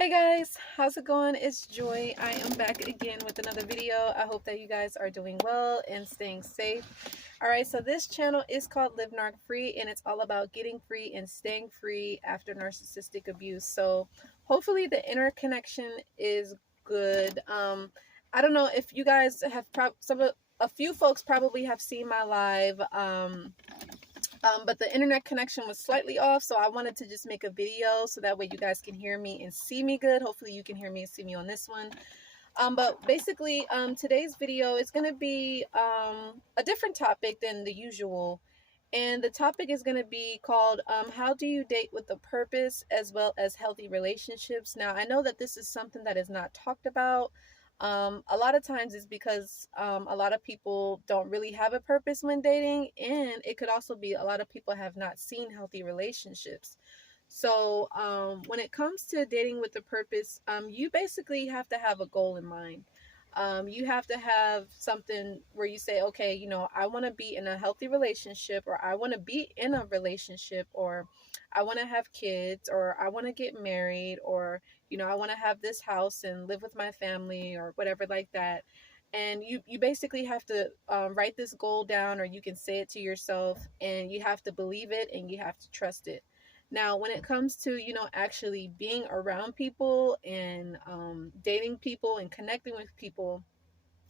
Hey guys, how's it going? It's Joy. I am back again with another video. I hope that you guys are doing well and staying safe. Alright, so this channel is called Live Narc Free, and it's all about getting free and staying free after narcissistic abuse. So hopefully the interconnection is good. I don't know if you guys have a few folks probably have seen my live. But the internet connection was slightly off, so I wanted to just make a video so that way you guys can hear me and see me good. Hopefully you can hear me and see me on this one. But basically, today's video is going to be a different topic than the usual. And the topic is going to be called how do you date with a purpose as well as healthy relationships. Now, I know that this is something that is not talked about. A lot of times it's because a lot of people don't really have a purpose when dating, and it could also be a lot of people have not seen healthy relationships. So when it comes to dating with a purpose, you basically have to have a goal in mind. You have to have something where you say, okay, I want to be in a healthy relationship, or I want to be in a relationship, or I want to have kids, or I want to get married, or I want to have this house and live with my family, or whatever like that. And you basically have to write this goal down, or you can say it to yourself, and you have to believe it and you have to trust it. Now, when it comes to, actually being around people and dating people and connecting with people,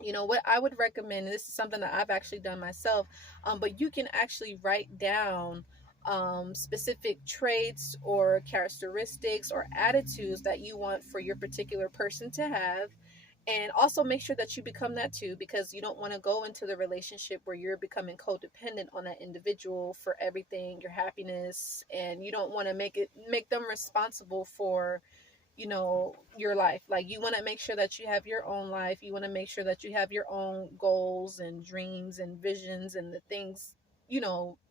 what I would recommend, and this is something that I've actually done myself, but you can actually write down specific traits or characteristics or attitudes that you want for your particular person to have. And also make sure that you become that too, because you don't want to go into the relationship where you're becoming codependent on that individual for everything, your happiness, and you don't want to make them responsible for your life. Like, you want to make sure that you have your own life. You want to make sure that you have your own goals and dreams and visions, and the things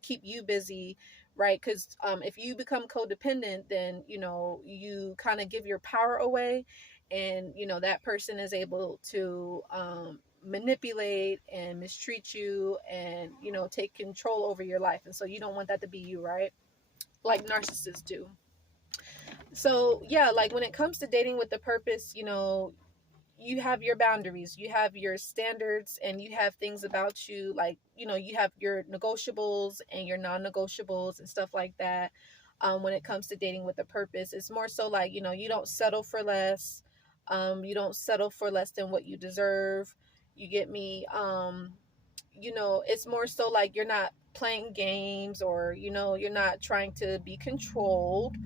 keep you busy, right? Because if you become codependent, then you kind of give your power away, and that person is able to manipulate and mistreat you, and take control over your life. And so you don't want that to be you, right? Like narcissists do. So yeah, like when it comes to dating with the purpose, you have your boundaries, you have your standards, and you have things about you, like you have your negotiables and your non-negotiables and stuff like that. When it comes to dating with a purpose, it's more so like you don't settle for less. You don't settle for less than what you deserve. You get me? It's more so like you're not playing games, or you're not trying to be controlled,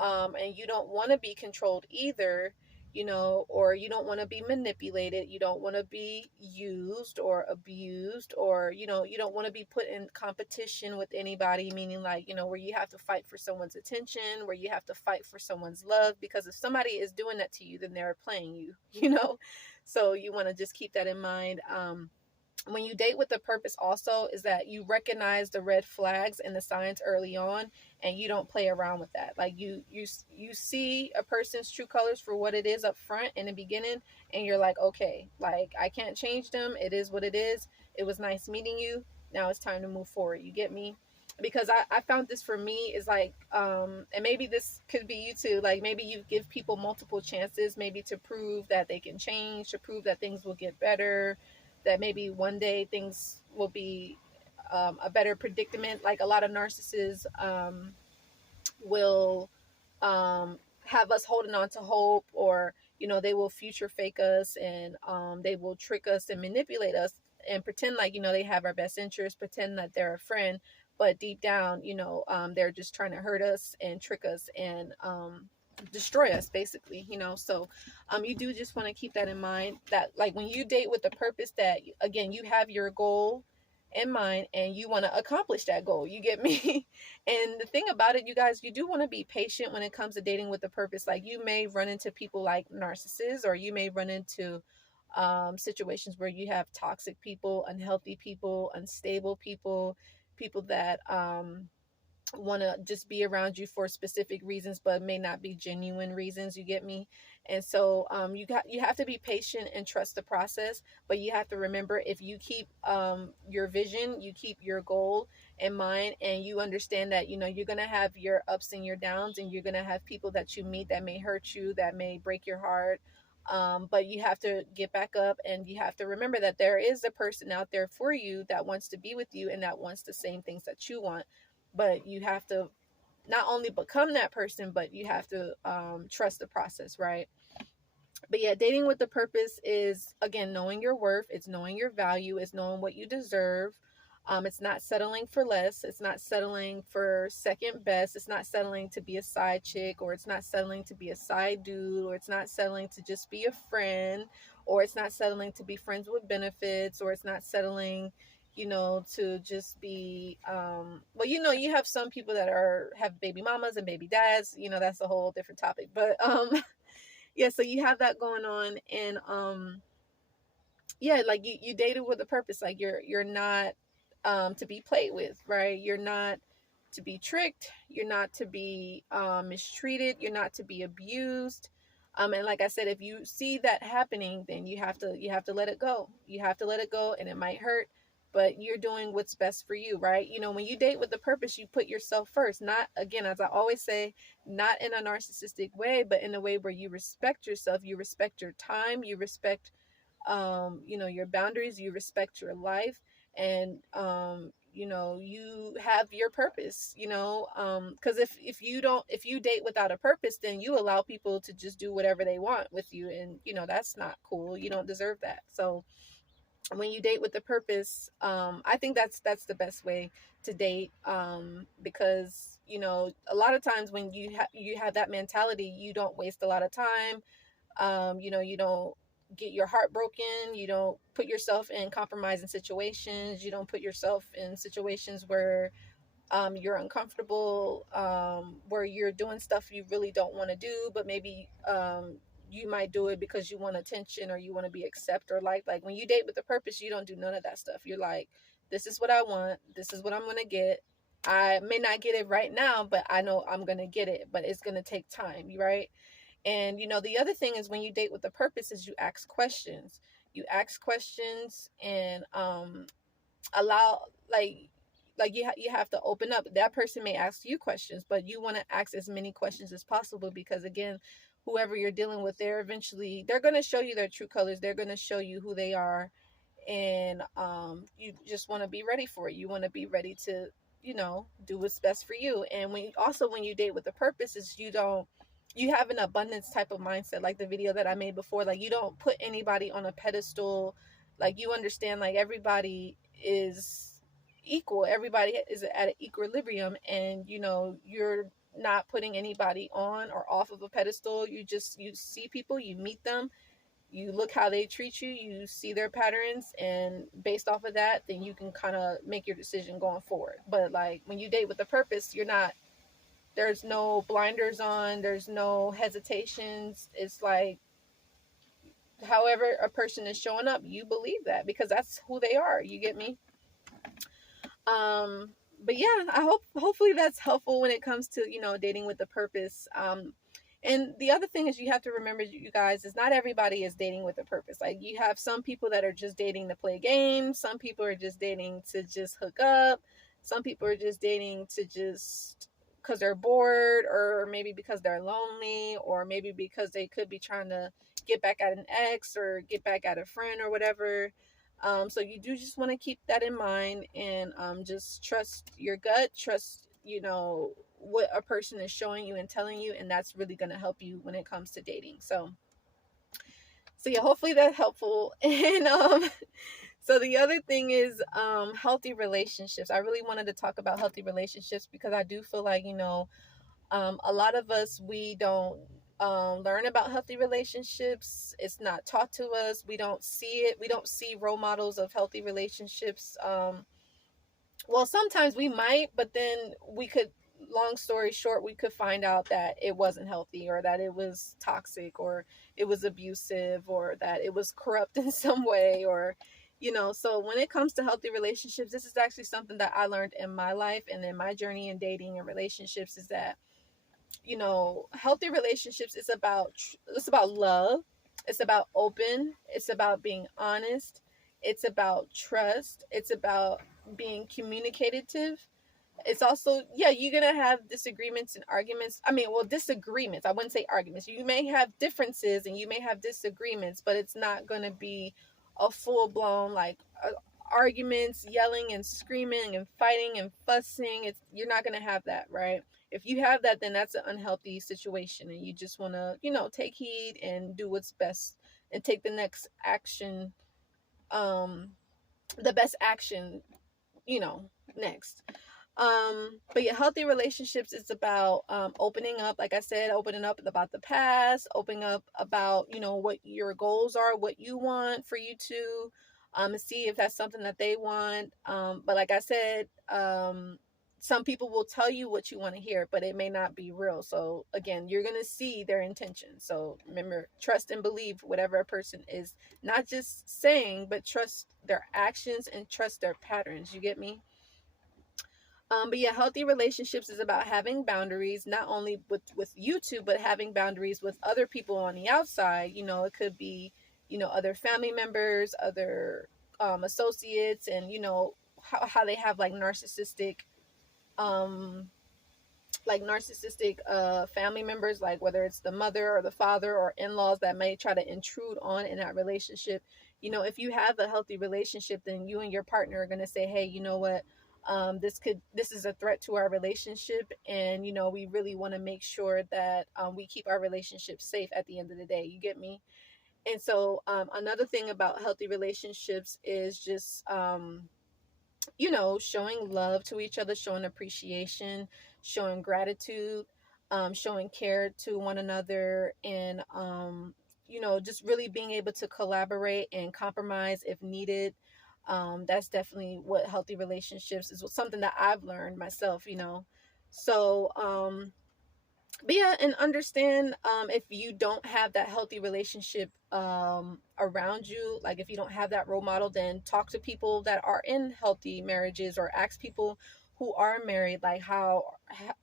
and you don't want to be controlled either, or you don't want to be manipulated. You don't want to be used or abused, or you don't want to be put in competition with anybody, meaning like where you have to fight for someone's attention, where you have to fight for someone's love, because if somebody is doing that to you, then they're playing you. So you want to just keep that in mind. When you date with a purpose also is that you recognize the red flags and the signs early on, and you don't play around with that. Like you see a person's true colors for what it is up front in the beginning, and you're like, okay, like I can't change them. It is what it is. It was nice meeting you. Now it's time to move forward. You get me? Because I found this for me is like, and maybe this could be you too, like maybe you give people multiple chances, maybe to prove that they can change, to prove that things will get better, that maybe one day things will be a better predicament. Like a lot of narcissists will have us holding on to hope, or they will future fake us, and they will trick us and manipulate us and pretend like they have our best interest, pretend that they're a friend, but deep down they're just trying to hurt us and trick us and destroy us, basically. So you do just want to keep that in mind, that like when you date with the purpose, that again you have your goal in mind and you want to accomplish that goal. You get me? And the thing about it, you guys, you do want to be patient when it comes to dating with the purpose. Like you may run into people like narcissists, or you may run into situations where you have toxic people, unhealthy people, unstable people, people that want to just be around you for specific reasons, but may not be genuine reasons. You get me? And so you have to be patient and trust the process, but you have to remember, if you keep your vision, you keep your goal in mind, and you understand that, you know, you're going to have your ups and your downs, and you're going to have people that you meet that may hurt you, that may break your heart. But you have to get back up, and you have to remember that there is a person out there for you that wants to be with you and that wants the same things that you want. But you have to not only become that person, but you have to trust the process, right? But yeah, dating with the purpose is, again, knowing your worth. It's knowing your value. It's knowing what you deserve. It's not settling for less. It's not settling for second best. It's not settling to be a side chick, or it's not settling to be a side dude, or it's not settling to just be a friend, or it's not settling to be friends with benefits, or it's not settling, you know, to just be well, you know, you have some people that have baby mamas and baby dads, you know, that's a whole different topic. But yeah, so you have that going on. And yeah, like you dated with a purpose. Like you're not to be played with, right? You're not to be tricked. You're not to be mistreated. You're not to be abused. And like I said, if you see that happening, then you have to let it go. You have to let it go, and it might hurt, but you're doing what's best for you, right? You know, when you date with a purpose, you put yourself first. Not, again, as I always say, not in a narcissistic way, but in a way where you respect yourself. You respect your time. You respect you know, your boundaries. You respect your life. And you know, you have your purpose, you know, because if you date without a purpose, then you allow people to just do whatever they want with you, and you know, that's not cool. You don't deserve that. So when you date with a purpose, I think that's the best way to date, because you know, a lot of times when you have that mentality, you don't waste a lot of time. You know, you don't get your heart broken. You don't put yourself in compromising situations. You don't put yourself in situations where you're uncomfortable, where you're doing stuff you really don't want to do, but maybe you might do it because you want attention, or you want to be accepted or liked. Like when you date with a purpose, you don't do none of that stuff. You're like, this is what I want. This is what I'm going to get. I may not get it right now, but I know I'm going to get it, but it's going to take time, right? And you know, the other thing is, when you date with a purpose, is you ask questions. You ask questions, and allow, you have to open up. That person may ask you questions, but you want to ask as many questions as possible, because again, whoever you're dealing with, they're going to show you their true colors. They're going to show you who they are. And you just want to be ready for it. You want to be ready to, you know, do what's best for you. And when you date with a purpose, is you have an abundance type of mindset, like the video that I made before. Like, you don't put anybody on a pedestal. Like, you understand, like, everybody is equal. Everybody is at an equilibrium, and you know, you're not putting anybody on or off of a pedestal. You see people, you meet them, you look how they treat you, you see their patterns, and based off of that, then you can kind of make your decision going forward. But like when you date with a purpose, there's no blinders on, there's no hesitations. It's like, however a person is showing up, you believe that, because that's who they are. You get me? But yeah, hopefully that's helpful when it comes to, you know, dating with a purpose. And the other thing is, you have to remember, you guys, is not everybody is dating with a purpose. Like, you have some people that are just dating to play games. Some people are just dating to just hook up. Some people are just dating to just because they're bored, or maybe because they're lonely, or maybe because they could be trying to get back at an ex or get back at a friend or whatever. So you do just want to keep that in mind, and just trust your gut, trust, you know, what a person is showing you and telling you, and that's really going to help you when it comes to dating. So yeah, hopefully that's helpful. And so the other thing is healthy relationships. I really wanted to talk about healthy relationships, because I do feel like, you know, a lot of us, we don't learn about healthy relationships. It's not taught to us. We don't see it. We don't see role models of healthy relationships. Well, sometimes we might, but then long story short, we could find out that it wasn't healthy, or that it was toxic, or it was abusive, or that it was corrupt in some way, or, So when it comes to healthy relationships, this is actually something that I learned in my life and in my journey in dating and relationships, is that, healthy relationships is about love. It's about open. It's about being honest. It's about trust. It's about being communicative. It's also, yeah, you're gonna have disagreements and arguments. I mean, well, disagreements, I wouldn't say arguments. You may have differences and you may have disagreements, but it's not gonna be a full-blown like arguments, yelling and screaming and fighting and fussing. You're not gonna have that, right? If you have that, then that's an unhealthy situation, and you just want to, take heed and do what's best and take the next action, um the best action, you know next. But yeah, healthy relationships is about opening up, like I said, opening up about the past, opening up about, what your goals are, what you want for you to see if that's something that they want. But like I said, some people will tell you what you want to hear, but it may not be real. So again, you're gonna see their intention. So remember, trust and believe whatever a person is not just saying, but trust their actions and trust their patterns. You get me? But yeah, healthy relationships is about having boundaries, not only with you two, but having boundaries with other people on the outside. It could be, other family members, other associates, and how they have um, narcissistic family members, like whether it's the mother or the father or in-laws that may try to intrude on in that relationship. If you have a healthy relationship, then you and your partner are going to say, hey, you know what, this is a threat to our relationship, and we really want to make sure that we keep our relationship safe at the end of the day. You get me? And so another thing about healthy relationships is just showing love to each other, showing appreciation, showing gratitude, showing care to one another, and, just really being able to collaborate and compromise if needed. That's definitely what healthy relationships is, something that I've learned myself. So, but yeah, and understand, if you don't have that healthy relationship around you, like if you don't have that role model, then talk to people that are in healthy marriages, or ask people who are married, like how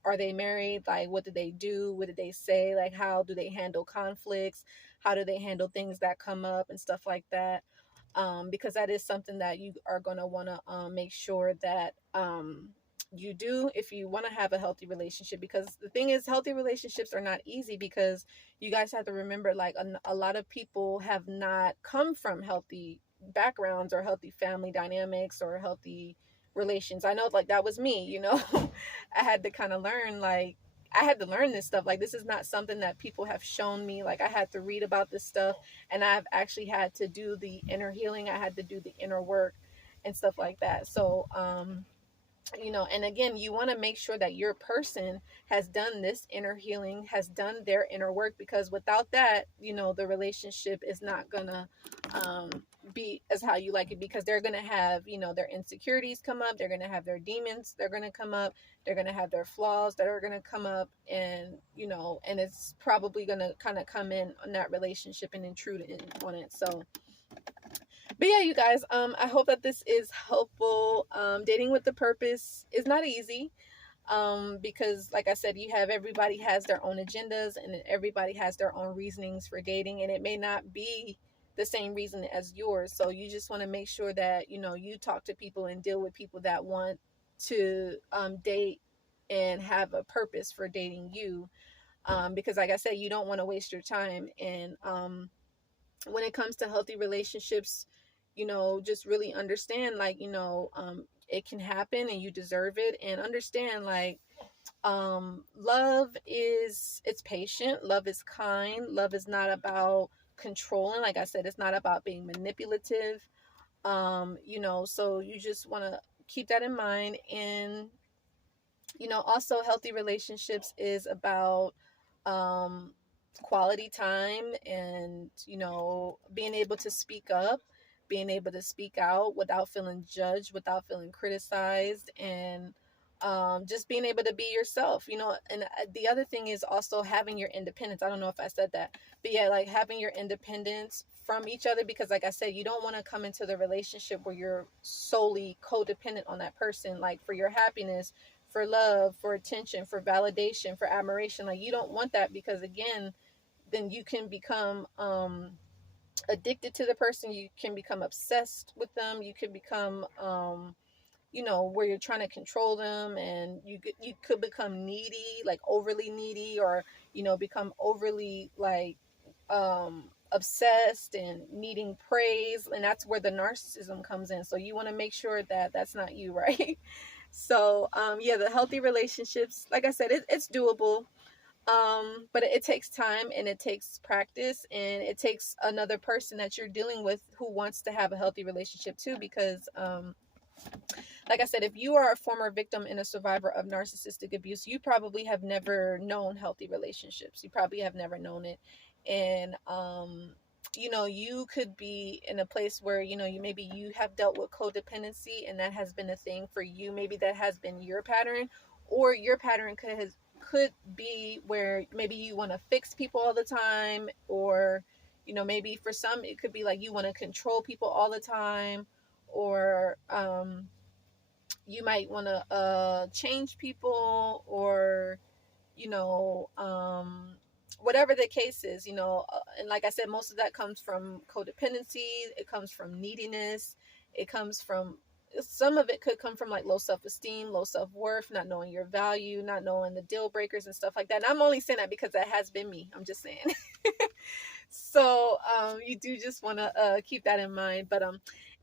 are they married, like what did they do, what did they say, like how do they handle conflicts, how do they handle things that come up and stuff like that. Because that is something that you are going to want to make sure that you do if you want to have a healthy relationship. Because the thing is, healthy relationships are not easy, because you guys have to remember, like a lot of people have not come from healthy backgrounds or healthy family dynamics or healthy relations. I know, like, that was me. I had to kind of learn, like, I had to learn this stuff. Like, this is not something that people have shown me. Like, I had to read about this stuff, and I've actually had to do the inner healing. I had to do the inner work and stuff like that. So and again, you want to make sure that your person has done this inner healing, has done their inner work, because without that, the relationship is not gonna be as how you like it, because they're gonna have, their insecurities come up, they're gonna have their demons, they're gonna come up, they're gonna have their flaws that are gonna come up, and and it's probably gonna kind of come in on that relationship and intrude on it. So but yeah, you guys, I hope that this is helpful. Dating with the purpose is not easy, because like I said, everybody has their own agendas, and everybody has their own reasonings for dating, and it may not be the same reason as yours. So you just want to make sure that you talk to people and deal with people that want to date and have a purpose for dating you, because like I said, you don't want to waste your time. And when it comes to healthy relationships, just really understand, like, it can happen and you deserve it. And understand, like, love is, it's patient, love is kind, love is not about controlling. Like I said, it's not about being manipulative. So you just want to keep that in mind. And also, healthy relationships is about um quality time, and being able to speak up, being able to speak out without feeling judged, without feeling criticized, and just being able to be yourself, you know. And the other thing is also having your independence. I don't know if I said that, but yeah, like having your independence from each other, because like I said, you don't want to come into the relationship where you're solely codependent on that person, like for your happiness, for love, for attention, for validation, for admiration. Like you don't want that, because again, then you can become addicted to the person. You can become obsessed with them. You can become you know, where you're trying to control them, and you could become needy, like overly needy, or you know, become overly like obsessed and needing praise, and that's where the narcissism comes in. So you want to make sure that that's not you, right? So yeah, the healthy relationships, like I said, it's doable, but it takes time and it takes practice, and it takes another person that you're dealing with who wants to have a healthy relationship too, because like I said, if you are a former victim and a survivor of narcissistic abuse, you probably have never known healthy relationships. You probably have never known it. And, you know, you could be in a place where, you know, maybe you have dealt with codependency and that has been a thing for you. Maybe that has been your pattern, or your pattern could be where maybe you want to fix people all the time, or, you know, maybe for some, it could be like you want to control people all the time, or, you might want to change people, or you know, whatever the case is, you know. And like I said, most of that comes from codependency. It comes from neediness. It comes from, some of it could come from like low self-esteem, low self-worth, not knowing your value, not knowing the deal breakers and stuff like that. And I'm only saying that because that has been me. I'm just saying. So you do just want to keep that in mind. But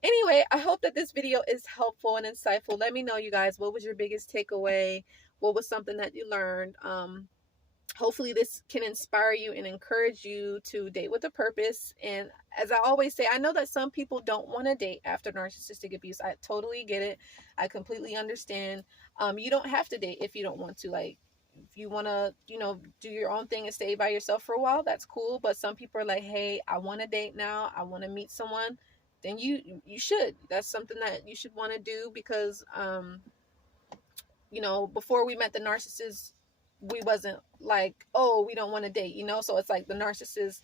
anyway, I hope that this video is helpful and insightful. Let me know, you guys, what was your biggest takeaway? What was something that you learned? Hopefully this can inspire you and encourage you to date with a purpose. And as I always say, I know that some people don't want to date after narcissistic abuse. I totally get it. I completely understand. You don't have to date if you don't want to. Like, if you want to, you know, do your own thing and stay by yourself for a while, that's cool. But some people are like, hey, I want to date now, I want to meet someone. Then you should. That's something that you should want to do, because you know, before we met the narcissist, we wasn't like, oh, we don't want to date, you know. So it's like the narcissist,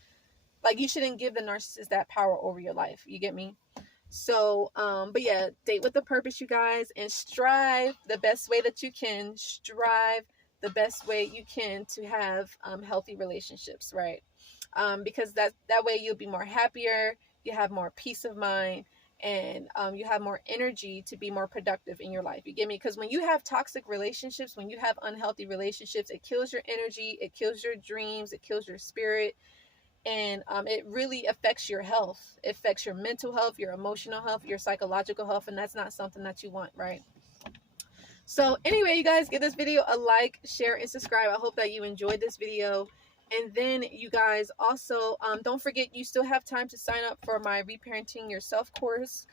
like you shouldn't give the narcissist that power over your life. You get me? So but yeah, date with a purpose, you guys, and strive the best way that you can. Strive the best way you can to have healthy relationships, right? Because that way you'll be more happier, you have more peace of mind, and you have more energy to be more productive in your life. You get me? Because when you have toxic relationships, when you have unhealthy relationships, it kills your energy, it kills your dreams, it kills your spirit, and it really affects your health. It affects your mental health, your emotional health, your psychological health, and that's not something that you want, right? So anyway, you guys, give this video a like, share, and subscribe. I hope that you enjoyed this video. And then you guys also, don't forget, you still have time to sign up for my Reparenting Yourself course.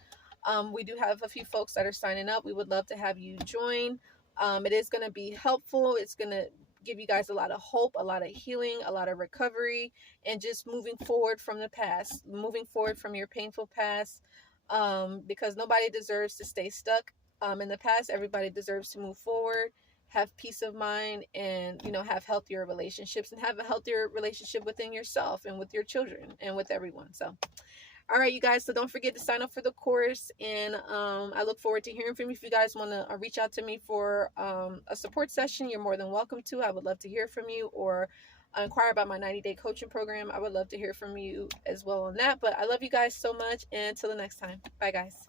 We do have a few folks that are signing up. We would love to have you join. It is going to be helpful. It's going to give you guys a lot of hope, a lot of healing, a lot of recovery, and just moving forward from the past, moving forward from your painful past, because nobody deserves to stay stuck in the past. Everybody deserves to move forward, have peace of mind, and, you know, have healthier relationships, and have a healthier relationship within yourself and with your children and with everyone. So all right, you guys, so don't forget to sign up for the course, and I look forward to hearing from you. If you guys want to reach out to me for a support session, you're more than welcome to. I would love to hear from you, or inquire about my 90-day coaching program. I would love to hear from you as well on that. But I love you guys so much, and until the next time, bye guys.